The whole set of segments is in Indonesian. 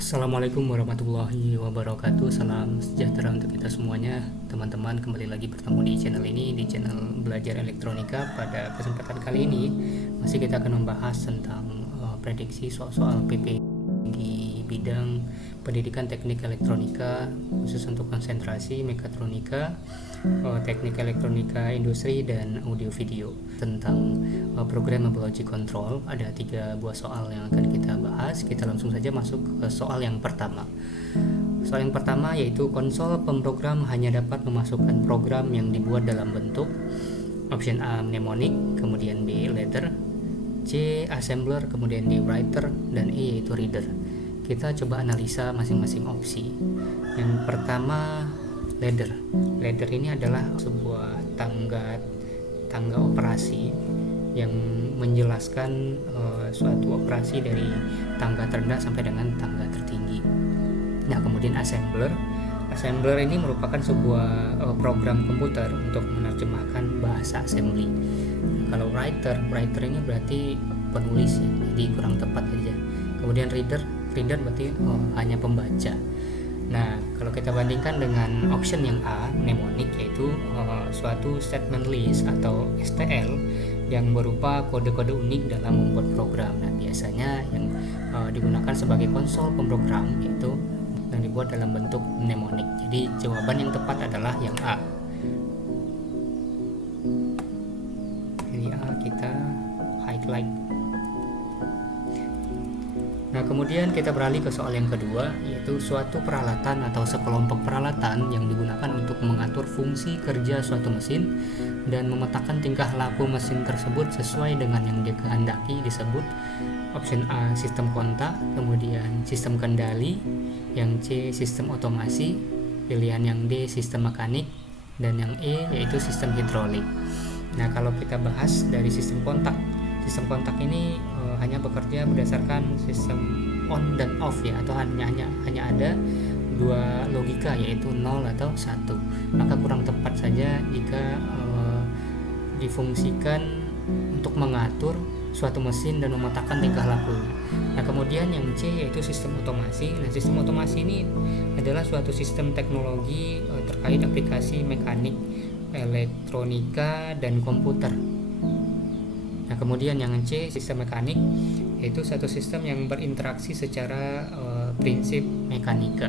Assalamualaikum warahmatullahi wabarakatuh. Salam sejahtera untuk kita semuanya. Teman-teman, kembali lagi bertemu di channel ini, di channel Belajar Elektronika. Pada kesempatan kali ini masih kita akan membahas tentang prediksi soal-soal PP di bidang pendidikan teknik elektronika, khusus untuk konsentrasi mekatronika, teknik elektronika industri, dan audio video. Tentang programmable logic control, ada 3 buah soal yang akan kita bahas. Kita langsung saja masuk ke soal yang pertama. Soal yang pertama yaitu konsol pemrogram hanya dapat memasukkan program yang dibuat dalam bentuk option A mnemonic, kemudian B ladder, C assembler, kemudian D writer, dan E yaitu reader. Kita coba analisa masing-masing opsi. Yang pertama, ladder. Ladder ini adalah sebuah tangga operasi yang menjelaskan suatu operasi dari tangga terendah sampai dengan tangga tertinggi. Nah, kemudian assembler ini merupakan sebuah program komputer untuk menerjemahkan bahasa assembly. Kalau writer ini berarti penulis ya, jadi kurang tepat aja. Kemudian reader berarti hanya pembaca. Nah, kalau kita bandingkan dengan option yang A, mnemonic, yaitu suatu statement list atau STL yang berupa kode-kode unik dalam membuat program. Nah, biasanya yang digunakan sebagai konsol pemrogram yaitu yang dibuat dalam bentuk mnemonic. Jadi jawaban yang tepat adalah yang A. Jadi A kita highlight. Nah, kemudian kita beralih ke soal yang kedua, yaitu suatu peralatan atau sekelompok peralatan yang digunakan untuk mengatur fungsi kerja suatu mesin dan memetakan tingkah laku mesin tersebut sesuai dengan yang dikehendaki disebut option A sistem kontak, kemudian sistem kendali, yang C sistem otomasi, pilihan yang D sistem mekanik, dan yang E yaitu sistem hidrolik. Nah, kalau kita bahas dari sistem kontak ini hanya bekerja berdasarkan sistem on dan off ya, atau hanya ada 2 logika yaitu 0 atau 1. Maka kurang tepat saja jika difungsikan untuk mengatur suatu mesin dan memetakan tingkah lakunya. Nah, kemudian yang C yaitu sistem otomasi. Nah, sistem otomasi ini adalah suatu sistem teknologi terkait aplikasi mekanik, elektronika, dan komputer. Nah, kemudian yang C sistem mekanik yaitu satu sistem yang berinteraksi secara prinsip mekanika.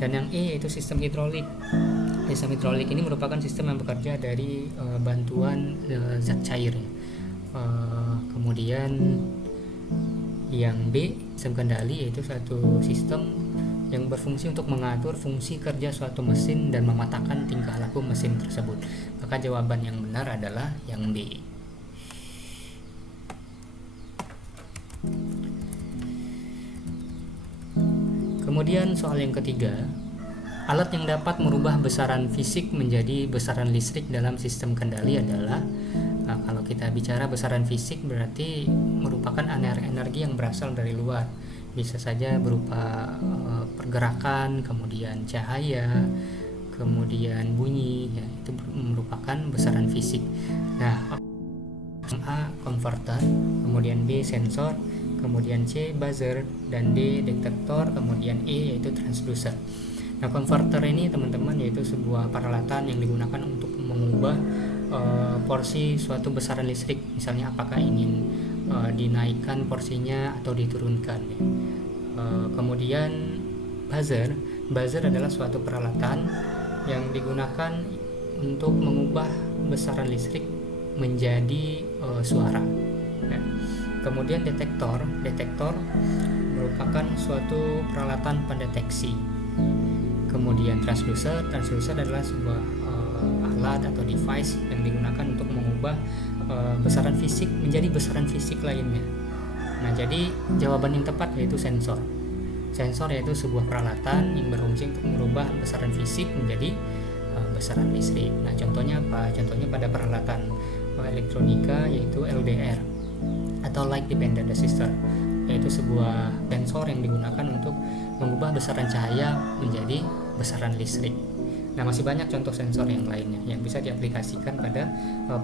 Dan yang E yaitu sistem hidrolik. Sistem hidrolik ini merupakan sistem yang bekerja dari bantuan zat cair. Kemudian yang B sistem kendali yaitu satu sistem yang berfungsi untuk mengatur fungsi kerja suatu mesin dan memetakan tingkah laku mesin tersebut. Maka jawaban yang benar adalah yang B. Kemudian soal yang ketiga, alat yang dapat merubah besaran fisik menjadi besaran listrik dalam sistem kendali adalah, kalau kita bicara besaran fisik berarti merupakan energi yang berasal dari luar. Bisa saja berupa pergerakan, kemudian cahaya, kemudian bunyi, ya, itu merupakan besaran fisik. Nah, A konverter, kemudian B sensor, kemudian C buzzer, dan D detektor, kemudian E yaitu transducer. Nah, konverter ini teman-teman yaitu sebuah peralatan yang digunakan untuk mengubah porsi suatu besaran listrik, misalnya apakah ingin dinaikkan porsinya atau diturunkan ya. Kemudian buzzer adalah suatu peralatan yang digunakan untuk mengubah besaran listrik menjadi suara. Nah, kemudian detektor merupakan suatu peralatan pendeteksi. Kemudian transducer adalah sebuah alat atau device yang digunakan untuk mengubah besaran fisik menjadi besaran fisik lainnya. Nah, jadi jawaban yang tepat yaitu sensor. Sensor yaitu sebuah peralatan yang berfungsi untuk merubah besaran fisik menjadi besaran listrik. Nah, contohnya apa? Contohnya pada peralatan elektronika yaitu LDR atau light dependent resistor, yaitu sebuah sensor yang digunakan untuk mengubah besaran cahaya menjadi besaran listrik. Nah, masih banyak contoh sensor yang lainnya yang bisa diaplikasikan pada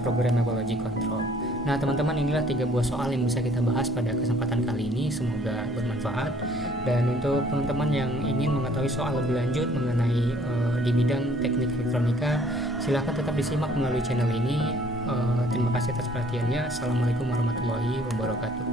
programmable logic control. Nah teman-teman, inilah 3 buah soal yang bisa kita bahas pada kesempatan kali ini, semoga bermanfaat. Dan untuk teman-teman yang ingin mengetahui soal lebih lanjut mengenai di bidang teknik elektronika, silahkan tetap disimak melalui channel ini. Terima kasih atas perhatiannya. Assalamualaikum warahmatullahi wabarakatuh.